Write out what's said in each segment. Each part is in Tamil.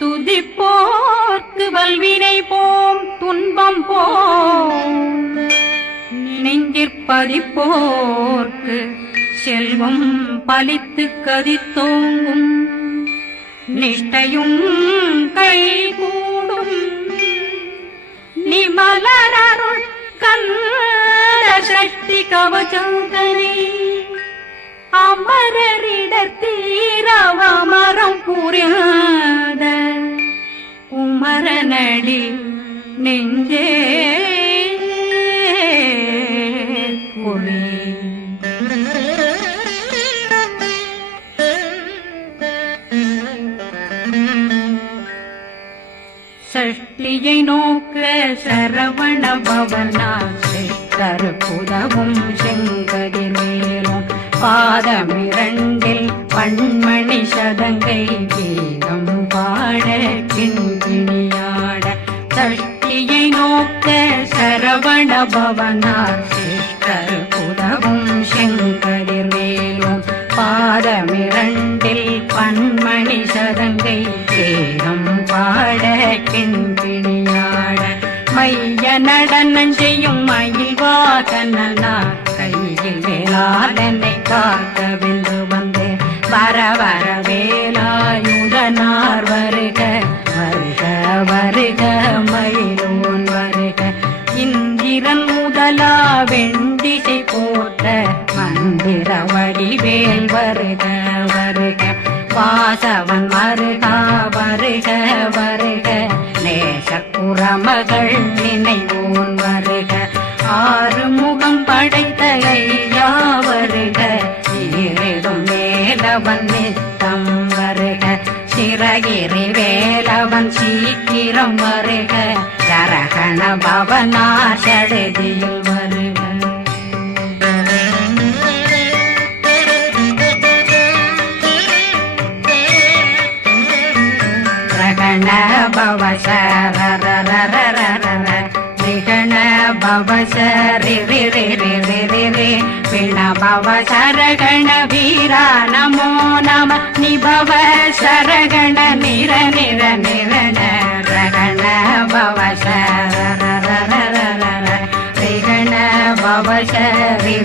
துதிப்போர்க்கு வல்வினை போம் துன்பம் போம் நெஞ்சிற்பதிப்போர்க்கு செல்வம் பலித்து கதித்தோங்கும் நிஷ்டையும் கைகூடும் நிமலரருள் கந்த சக்தி கவசந்தனை அமரரிடத்தீரவமரம் புரியாத குமரனடி நெஞ்சே குழி சஷ்டியை நோக்க சரவண பவனா சித்தருக்குதவும் செங்கதிர் மேலும் பாதமிரண்டில் பண்மணி சதங்கை கீதம் பாட கிண்கிணியாட சஷ்டியை நோக்க சரவண பவனா சித்தருக்குதவும் செங்கதிர் மேலும் பாதமிரண்டில் பண்மணி சதங்கை கீதம் பாட கிண்கிணியாட மைய நடனம் செய்யும் மயில் வாகனார் கையில் வேளாளனை காக்க வென்று வந்து வர வர வேலாயுதனார் வருக வருக வருக மயிலோன் வருக இந்திரன் முதலா வெண்டிசை போட்ட மந்திர வடிவேல் வருக வருக வாசவன் வருகா வருக வருக நேசக்குறமகள் நினைவோன் வருக ஆறுமுகம் படைத்த ஐயா வருக ஈரிடும் வேலவன் நித்தம் வருக சிறகிரி வேலவன் சீக்கிரம் வருக சரகண பவனா சடதியில் வருக பவ சரண பவ சரி பிண பவ சரகண வீரா நமோ நம நிபவ சரகண நிர நிர நிரண ரகண பவ சரண பவ சரி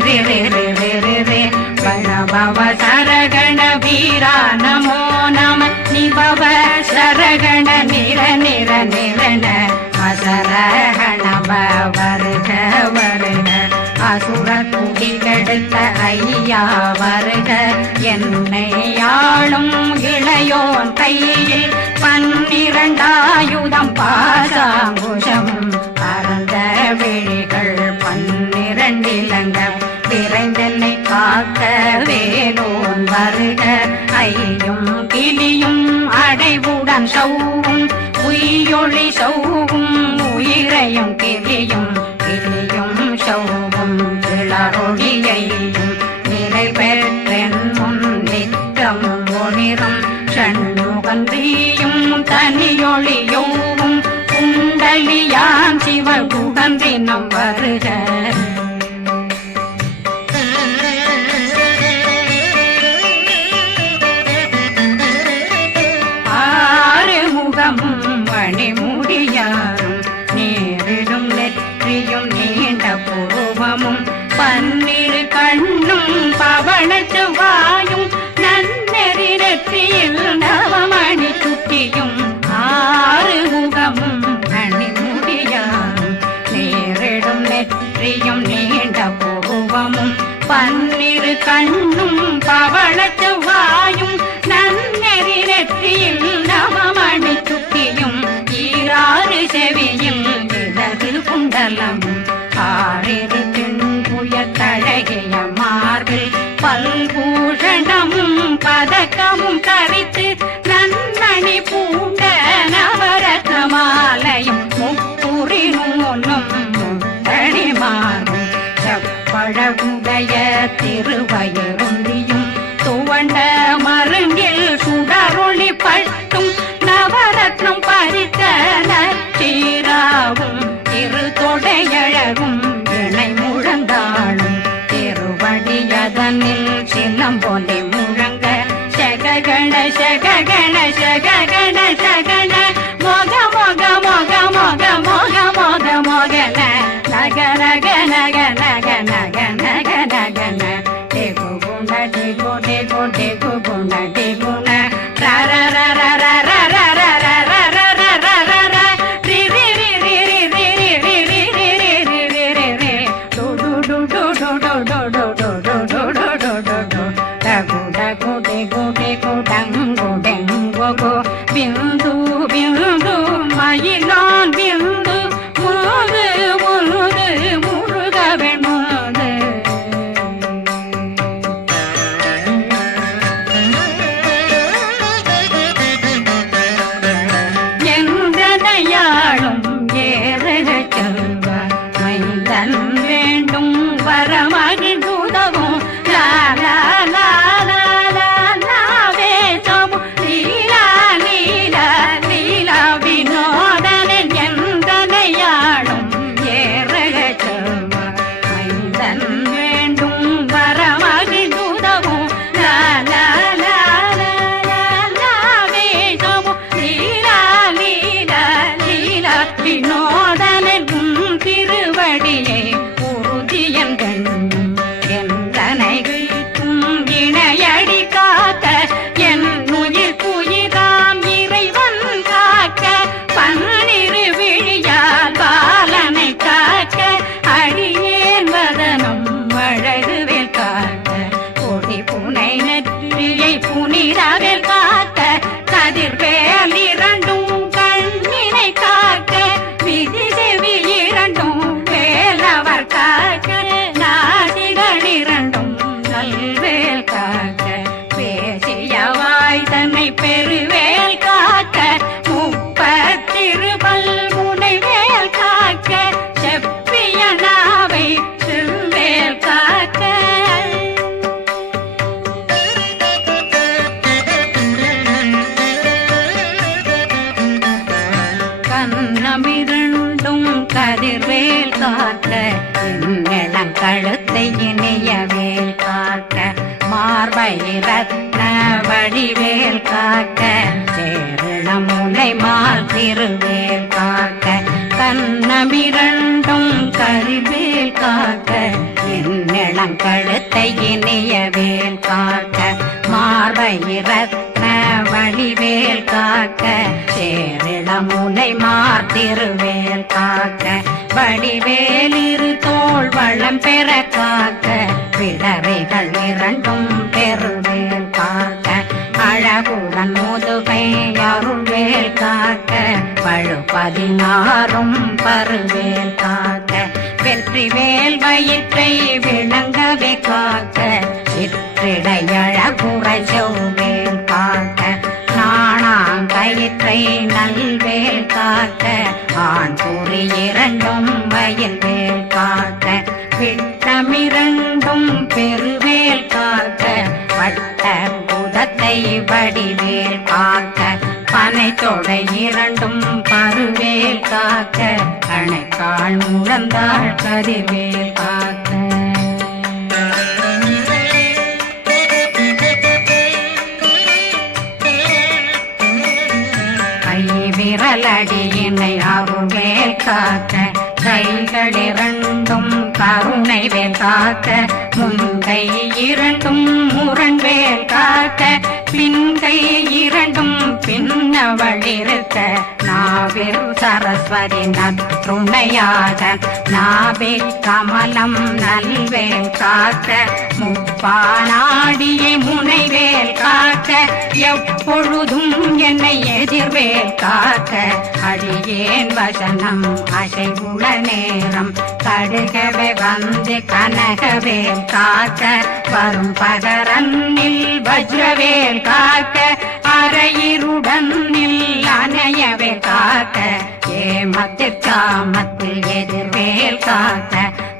பண பவ சரகண வீரா நமோ நம நிபவ சரகண நிர நிர நிரண அசரகண வருக வருக அசுர குடிகெடுத்த ஐயா வருக என்னை ஆளும் இளையோன் கையில் 12 பாசாங்குஷம் பரந்த விழிகள் 12 இலங்க விரைந்தென்னை காக்க வேலோன் வருக ஐயும் கிளியும் அடைவுடன் சௌவும் உயிரொளி சௌவும் உயிரையும் கிளியும் கிளியும் சௌவும் கிளரொளியையும் நிலை பெற்றென் முன் நித்தம் ஒளிரும் ஷண்முகந்தியும் தனியொளியோவும் குண்டலியான் சிவ குகந்தினம் வருக மணிமுடியாரும் நேரிடும் நெற்றியும் நீண்ட பூர்வமும் 12 கண்ணும் பவள செவ்வாயும் நன்னெறி நெற்றியில் நவமணி சுட்டியும் 6 முகமும் மணிமுடியாரும் நேரிடும் நெற்றியும் நீண்ட பூர்வமும் 12 கண்ணும் பவள செவ்வாயும் நன்னெறி நெற்றியில் நவமணி சுட்டியும் 6 செவியும் இடது குண்டலம் 6 தின்புய தழகிய மார்பில் பல்பூஷணமும் பதக்கமும் தரித்து நன்மணி பூண்ட நவரத்ன மாலையும் முப்புரி நூலும் முத்தணிமாறும் செப்பழகுடைய திருவயருந்தியும் துவண்ட மருங்கில் சுடரொளி பட்டும் நவரத்னம் பறித்த நச்சீராவும் திருத்தொடையழகும் இணை முழந்தாளும் திருவடியதனில் சிலம்பொலி முழங்க சககண சககண சககண சகண நக நக நக நக நக நக நக ந டேகு குண டேகு டேகு டேகு குண டேகு ந ர ர ர ர ர ர ர ர ர ர ர ர ர ர ர ரி ரி ரி ரி ரி ரி ரி ரி ரி ரி ரி ரி ரி ரி ரி டு டு டு டு டு டு டு டு டு டு டு டு டு டு டு டகு டகு டேகு டேகு டங்கு டெங்கு கு பிந்து பிந்து மயிலான் பிந்து முழுது முழுது முழுகவன் முழுது எந்தனையாளும் ஏறக செல்வார் மைந்தன் வேண்டும் வரமகிழ்ந்துதவும் லா லா லா லா லா லாவே சமு லீலா லீலா லீலா வினோதனன் எந்தனையாளும் ஏறக செல்வார் மைந்தன் வேண்டும் வரமகிழ்ந்துதவும் லா லா லா லா லா லாவே சமு லீலா லீலா லீலா வினோதனன் திருவடியை உறுதியன் கண்ணும் எந்தனைகளுக்கும் இணையடி காக்க என் உயிர் புயிராம் இறைவன் காக்க பன்னிரு விழியால் பாலனை காக்க அடியேன் வதனம் அழகுவேல் காக்க கொடி புனை நெற்றியை புனிதவேல் காக்க கதிர்வேல் இரண்டும் கண்ணினை காக்க விதி செவி இரண்டும் வேலவர் காக்க நாசிகள் இரண்டும் நல்வேல் காக்க பேசிய வாய் தன்னை பெருவேல் காக்க முப்பத்திருபல் முனைவேல் காக்க செப்பிய நாவை செவ்வேல் காக்க கண்ணமிரண்டும் கதிர்வேல் காக்க இளம் கழுத்தை இணையவேல் காக்க மார்பை ரத்ன வடிவேல் காக்க சேரணம் முனை மால் திருவேல் காக்க கண்ணமிரண்டும் கரிவேல் காக்க இளம் கழுத்தை இணையவேல் காக்க மார்பை ரத்ன வடிவேல் காக்க சேரிளம் முனை மார்த்திருவேல் காக்க வடிவேல் இரு தோள் வளம் பெற காக்க பிடரைகள் இரண்டும் பெருவேல் காக்க அழகுடன் முதுகை அருள்வேல் காக்க பழு 16 பருவேல் காக்க வெற்றி வேல் வயிற்றை விளங்கவே காக்க சிற்றிடையழகுறை செவ்வேல் காக்க நாணாங்கயிற்றை நல்வேல் காக்க ஆண் குறி இரண்டும் வயல்வேல் காக்க விட்டமிரண்டும் பெருவேல் காக்க வட்ட புதத்தை வடிவேல் காக்க பனை தொடை இரண்டும் பருவேல் காக்க அணைக்கால் முழந்தாள் கதிர்வேல் காக்க விரலடியினை அருள்வேல் காக்க கைகள் இரண்டும் கருணை வேல் காக்க முன்கை இரண்டும் முரண்வேல் காக்க பின்கை இரண்டும் பின்னவளிருக்க நாவில் சரஸ்வதி நற்றுணையாக நாவே கமலம் நல்வேல் காக்க முப்பானாடியை முனைவேல் காக்க எப்பொழுதும் என்னை எதிர்வேல் காக்க அடியேன் வசனம் அசைவுள நேரம் கடுகவே வந்து கனகவேல் காக்க வரும் பகரன்னில் வஜ்ரவேல் காக்க அரையிருடன் அணையவே காக்க ஏமத்தில் காமத்தில் எதிர்வேல் காக்க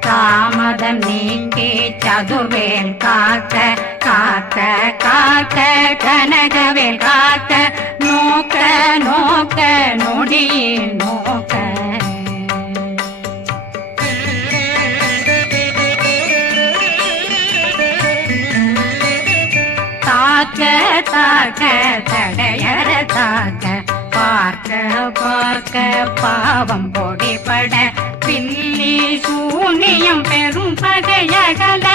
தாமதம் நீக்கி சதுர்வேல் காக்க காக்க காக்க கனகவேல் காக்க நோக்க நோக்க நொடியில் நோக்க தாக்க தாக்க தடையற தாக்க பார்க்க பார்க்க பாவம் பொடிபட பில்லி சூனியம் பெரும் பகையகல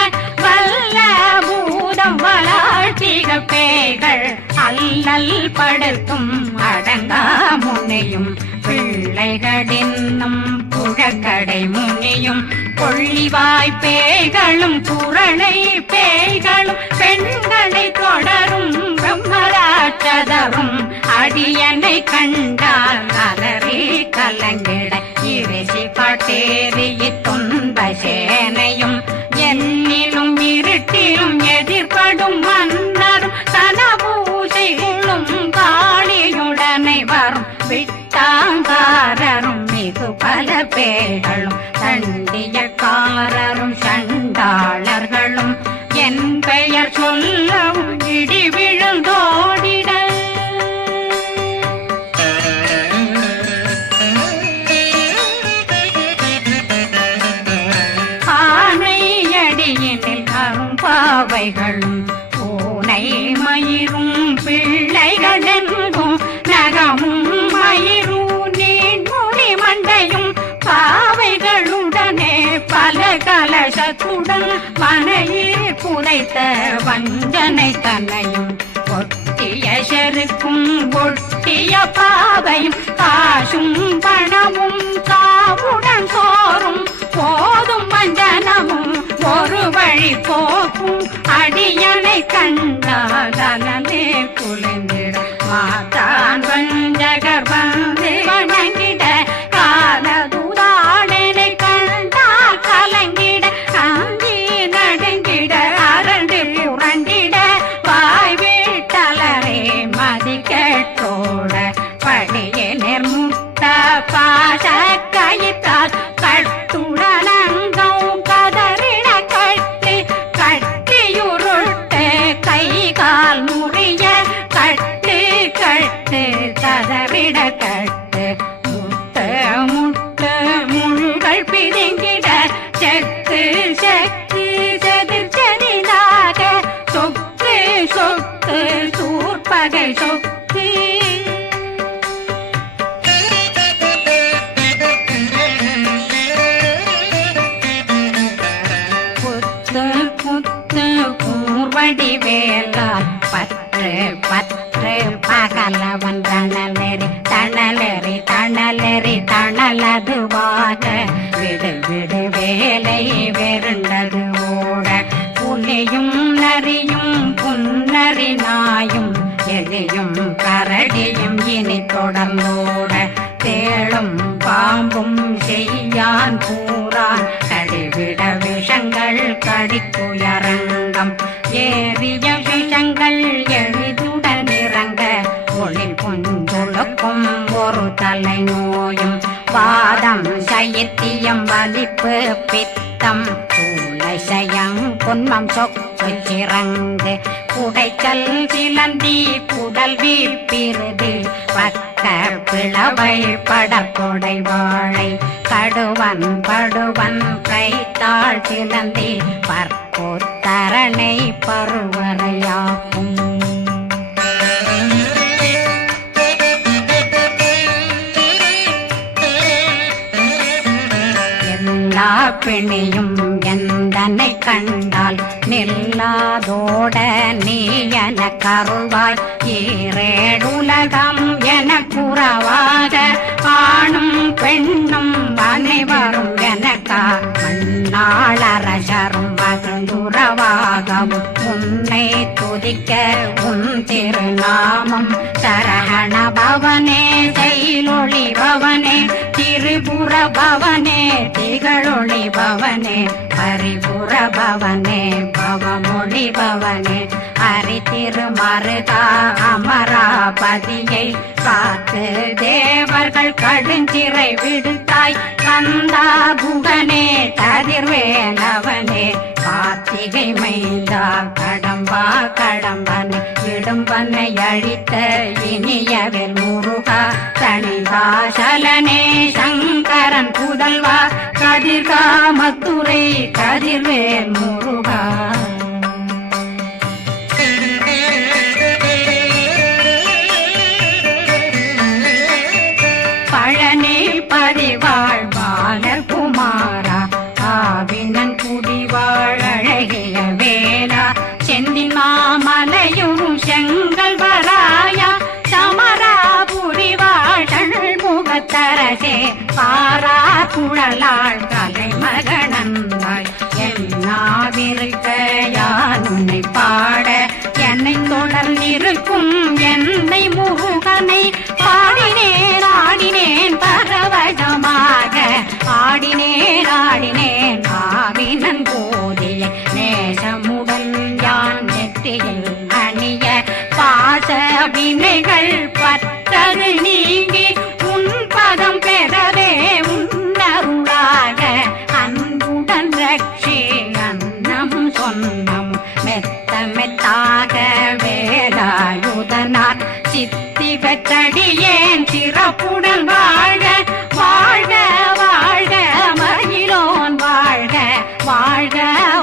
வல்ல பூதம் வளாட்டிக பேய்கள் அல்லல் படுத்தும் அடங்கா முனையும் பிள்ளைகளின்னும் புழக்கடை முனியும் கொள்ளிவாய் பேய்களும் குரளை பேய்களும் பெண்களை தொடரும் பிரம்மராட்சதரும் அடியனை கண்டால் அலறி கலங்கிட இறைசி பாட்டேறிய துன்ப சேனையும் என்னிலும் இருட்டிலும் எதிர்படும் மன்னரும் தனபூசைகளும் காளியுடனை வரும் விட்டாங்காரரும் மிகு பல பேர்களும் தண்டியக்காரரும் சண்டாளர்களும் என் பெயர் சொல்லவும் இடி விழுந்தோடிட ஆனையடியினில் அரும்பாவைகளும் பூனை மயிரும் பிள்ளைகளெங்கும் நகமும் மயிரும் நீண்முடி மண்டையும் பாவைகளுடனே பல கலசத்துடன் மனையில் புதைத்த வஞ்சனை தன்னையும் ஒட்டிய செருக்கும் ஒட்டிய பாவையும் காசும் பணமும் காவுடன் சோறும் போதும் வஞ்சனமும் ஒரு வழி போக்கும் அடியனை கண்டாலே குளிந்திட மாதான் வஞ்சகர் வந்து வணங்கிட காலதுதாடனை கண்டால் கலங்கிட காந்தி நடுங்கிட அரண்டு புரண்டிட வாய் வீட்டலரே மதி கேட்டோட படியே நிர்முத்த பாச கயிற்றால் கட்டுடலங்கம் கதறிட கட்டி கட்டியுருட்டு கை கால் முறிய கட்டு கட்டு கதறிட கட்டு முட்ட முட்ட முள்கள் பிதுங்கிட செக்கு செக்கு செதிர் செதிலாக சொக்கு சொக்கு சூர்பகை சொக்கு புத்து புத்து கூர்வடி வேலால் பற்று பற்று பகலவன் தணலெறி தணலெறி தணலெறி தணலதுவாக விடு விடு வேலை வெருண்டது ஓட புலியும் நரியும் புன்னரி நாயும் எலியும் கரடியும் இனி தொடர்ந்தோட தேளும் பாம்பும் செய்யான் கூறான் கடிவிட விஷங்கள் கடித்துயரங்கம் ஏறிய விஷங்கள் எளிதுடன் இறங்க ஒளி புஞ்சொழுக்கும் ஒரு தலை நோயும் வாதம் சைத்தியம் வலிப்பு பித்தம் சயம் பொன்மம் சொக்கு சிறங்கு குடைச்சல் சிலந்தி குடல் வீப்பிருது பக்க பிளவை படற்கொடை வாழை கடுவன் படுவன் கைத்தாள் சிலந்தி பற்போத்தரணை பருவரையாக்கும் எல்லா பிணியும் எந்தனை கண்டால் நில்லாதோட நீ என கருள்வாய் ஈரேடுலகம் என குறவாக ஆணும் பெண்ணும் அனைவரும் எனக்கா மண்ணாளரசரும் மகிழ்ந்துறவாகவும் உன்னை துதிக்க உன் திருநாமம் சரஹண பவனே செயலொளி பவனே திரிபுர பவனே திகழொளி பவனே பரிபுர பவனே பவமொழி பவனே அரி திருமருகா அமராபதியை காத்து தேவர்கள் கடுஞ்சிறை விடுத்தாய் கந்தா குகனே கதிர்வேலவனே கார்த்திகை மைந்தா கடம்பா கடம்பனை இடும்பனை அழித்த இனியவில் முருகா தனிவாசலனே சங்கரன் புதல்வா கதிர்காமத்துறை கதிர்வேல் முருகா செங்கல் வராயா சமராபுரி வாழல் முகத்தரசே பாரா குழலாள் கலை மகனந்தாய் என்னாவிருக்க யான் உன்னை பாட என்னை தொடர்ந்திருக்கும் என்னை முருகனை பாடினேன் ஆடினேன் பரவசமாக ஆடினேன் ஆடினேன் ஆவினன் போதிய நேசமுடன் யான் நெற்றியில் அணிய பாச வினைகள் பற்றது நீங்கி உன் பதம் பெறவே உன்னருளாக அன்புடன் ரட்சி அன்னம் சொன்னம் மெத்த மெத்தாக வேலாயுதனார் சித்தி பெற்றடியேன் சிறப்புடன் வாழ்க வாழ்க வாழ்க மகிழோன் வாழ்க வாழ்க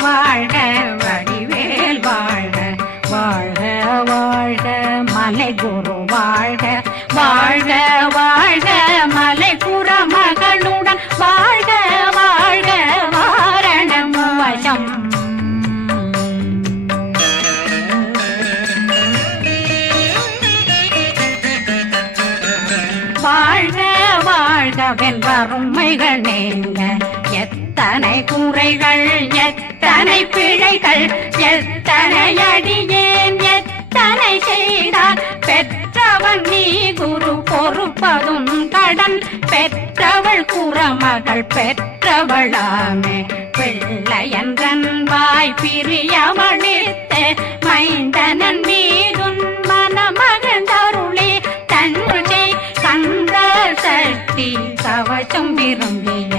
வாழ்க வடிவேல் வாழ்க வாழ்க வாழ்க மலை குரு வாழ்க வாழ்க வாழ்க மலை புற மகளுடன் வாழ்க வாழ்க வாரணம் வசம் வாழ்க வாழ்க வென்றருமைகள் நீங்க எத்தனை குறைகள் எத்தனை பிழைகள் எத்தனை அடியேன் எத்தனை செய்தார் பெற்றவன் நீ குரு பொறுப்பதும் கடன் பெற்றவள் குறமகள் பெற்றவளாமே பிள்ளையன்றன் வாய் பிரியமளித்த மைந்தனன் மீதுன் மனமகந்தருளே தன்னை கந்த சக்தி கவசம் விரும்பிய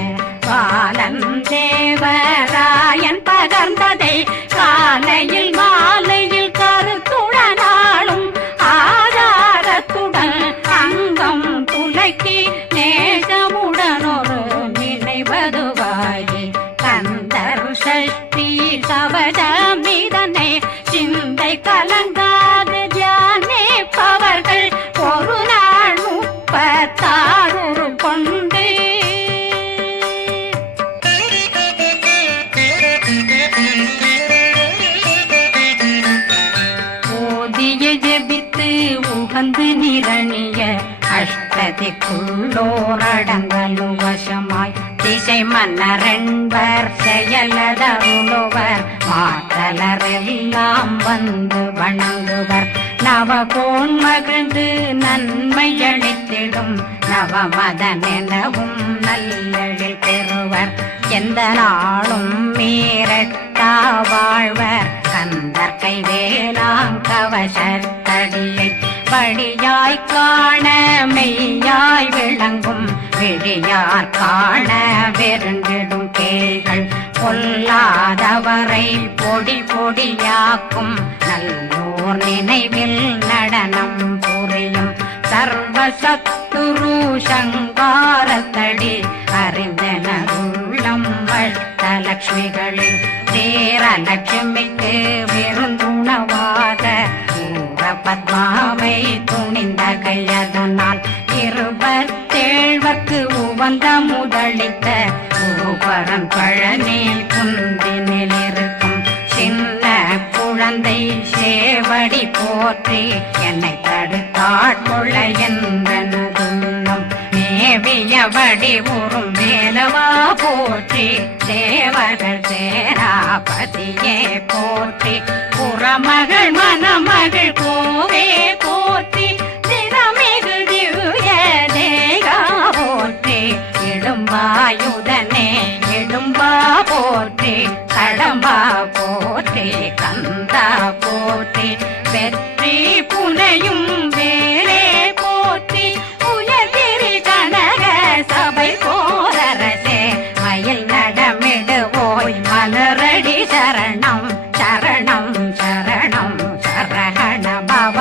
பாலன் தேவராயன் பகர்ந்ததை காலையில் மாலையில் கருத்துடனாலும் ஆதாரத்துடன் அங்கம் துலக்கி நேசமுடன் ஒரு நினைவதுவாகி கந்தர் சக்தி கவசம் இதனை சிந்தை கலங்காது தியானிப்பவர்கள் ஒரு நாள் 36 கொண்டு ஓதிய ஜெபித்து உகந்து நிரணிய அஷ்டதிக்குள்ளோரடங்கலும் வசமாய் திசை மன்னரென்பர் செயலதருளுவர் மாற்றலரெல்லாம் வந்து வணங்குவர் நவகோன் மகிழ்ந்து நன்மை அளித்திடும் நவமதனெனவும் நல்லெழில் பெறுவர் எந்த நாளும் மீறட்டா வாழ்வர் கந்தர் கைவேலாங்கவசத்தடியை வழியாய் காண மெய்யாய் விளங்கும் விழியார் காண வெருண்டிடும் கேள்கள் பொல்லாதவரை பொடி பொடியாக்கும் நல்லோர் நினைவில் நடனம் புரியும் சர்வசத்துரு சங்காரத்தடி அறிந்தனருள்ளம் வட்டலட்சுமிகளில் சேரலட்சுமிக்கு விருந்துணவாத பத்மாவை துணிந்த கையதனால் 27 உவந்த முதலித்த ஊபரன் பழனில் குந்தினில் இருக்கும் சின்ன குழந்தை சேவடி போற்றி என்னை தடுத்தாட்கொள்ள என்றனதுள்ளம் மேவியபடி உறும் வேலவா போற்றி தேவர்கள் சேராபதியே போற்றி புறமகள் மணமகள் கோவே போற்றி தினமிகு திவ்ய தேகா போற்றி இடும்பாயுதனே இடும்பா போற்றி கடம்பா போற்றி கந்தா போற்றி வெற்றி புனையும் வேலே போற்றி உயர்திரி கனக சபை போரரசே மயில் நடமிடுவோய் மலரடி சரணம் சரணம் சரணம் சரஹண பவ